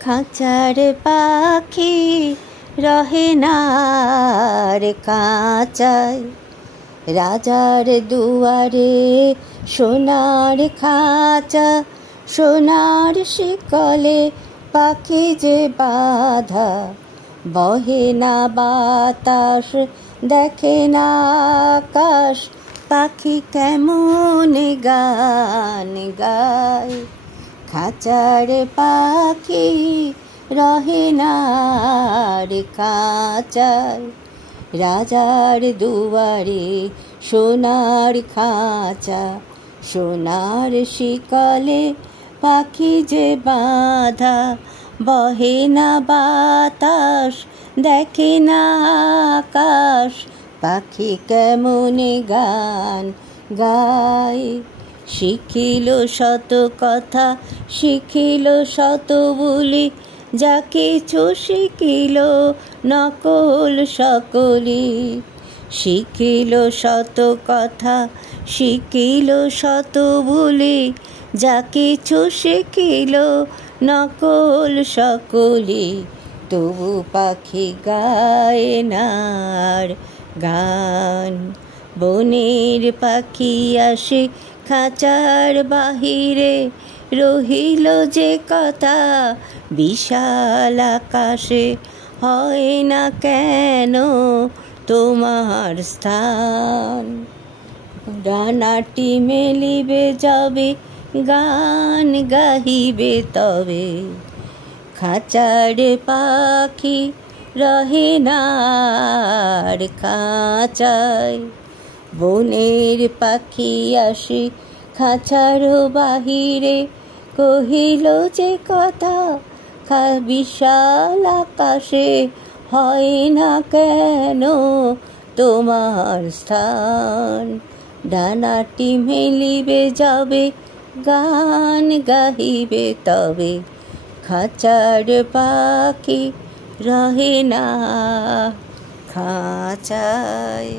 খাঁচার পাখি রহে না আর খাঁচায়, রাজার দুয়ারে সোনার খাঁচা, সোনার শিকলে পাখি যে বাঁধা। বহে না বাতাস, দেখে না আকাশ, পাখি কেমন গান গায়। খাঁচার পাখি রহে না আর খাঁচায়, রাজার দুয়ারে সোনার খাঁচা, সোনার শিকলে পাখি যে বাঁধা। বহে না বাতাস, দেখে না আকাশ, পাখি কেমন গান গায়। শিখিল শত কথা, শিখিল শত বুলি, যা কিছু শিখিল নকল সকলি। শিখিল শত কথা, শিখিল শত বুলি, যা কিছু শিখিল নকল সকলি। তবু পাখি গায় না আর গান। বনের পাখি আসে খাঁচার বাহিরে, রহিল যে কথা বিশাল আকাশে। হয় না কেন তোমার স্থান, ডানাটি মেলিবে যাবে, গান গাহিবে তবে। খাঁচার পাখি রহে না আর খাঁচায়, বনের পাখি আসে খাঁচার বাহিরে, কহিল যে কথা বিশাল আকাশে। হয় না কেন তোমার স্থান, ডানাটি মেলিবে যাবে, গান গাহিবে তবে। খাঁচার পাখি রহে না খাঁচায়।